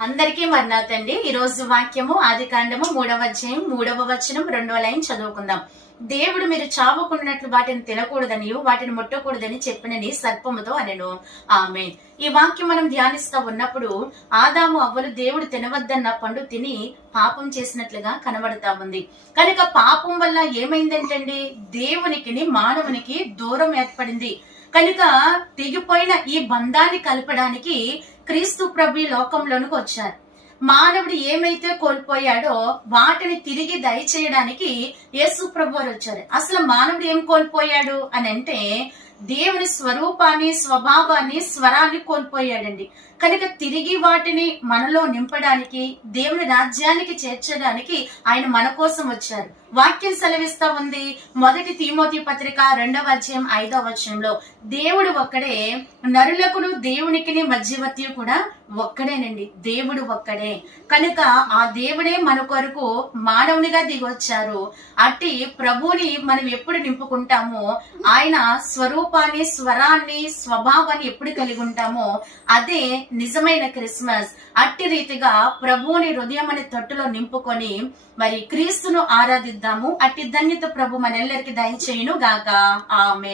అందరికీ మరణాతండి. ఈ రోజు వాక్యము ఆదికాండము 3వ అధ్యాయం 3వ వచనం 2వ లైన్ చదువుకుందాం. దేవుడు మీరు చావకుండానట్లు వాటిని తినకూడదని వాటిని ముట్టకూడదని చెప్పినని సర్పముతో అనెను. ఆమేన్. ఈ వాక్యం మనం ధ్యానిస్తా ఉన్నప్పుడు ఆదాము అవ్వలు దేవుడు తినవద్దన్న పండు తిని పాపం చేసినట్లుగా కనబడతా ఉంది. కనుక పాపం వల్ల ఏమైందంటండి, దేవునికి మానవునికి దూరం ఏర్పడింది. కనుక తెగిపోయిన ఈ బంధాన్ని కలపడానికి క్రీస్తు ప్రభు లోకంలోనికి వచ్చారు. మానవుడు ఏమైతే కోల్పోయాడో వాటిని తిరిగి దయచేయడానికి యేసు ప్రభు వారు వచ్చారు. అసలు మానవుడు ఏం కోల్పోయాడు అని అంటే దేవుని స్వరూపాన్ని, స్వభావాన్ని, స్వరాన్ని కోల్పోయాడండి. కనుక తిరిగి వాటిని మనలో నింపడానికి, దేవుని రాజ్యానికి చేర్చడానికి ఆయన మన కోసం వచ్చారు. వాక్యం సెలవిస్తా ఉంది. 1 తిమోతి పత్రిక 2వ అధ్యాయం 5వ వచనంలో దేవుడు ఒక్కడే, నరులకును దేవునికి మధ్యవర్తి కూడా ఒక్కడేనండి. దేవుడు ఒక్కడే. కనుక ఆ దేవుడే మన కొరకు మానవునిగా దిగొచ్చారు. అట్టి ప్రభువుని మనం ఎప్పుడు నింపుకుంటామో, ఆయన స్వరూపాన్ని, స్వరాన్ని, స్వభావాన్ని ఎప్పుడు కలిగి ఉంటామో అదే నిజమైన క్రిస్మస్. అట్టి రీతిగా ప్రభువుని హృదయం అనే తట్టులో నింపుకొని మరి క్రీస్తును ఆరాధిద్దాము. అట్టి ధన్యత ప్రభు మనెల్లరికి దయచేయును గాక. ఆమేన్.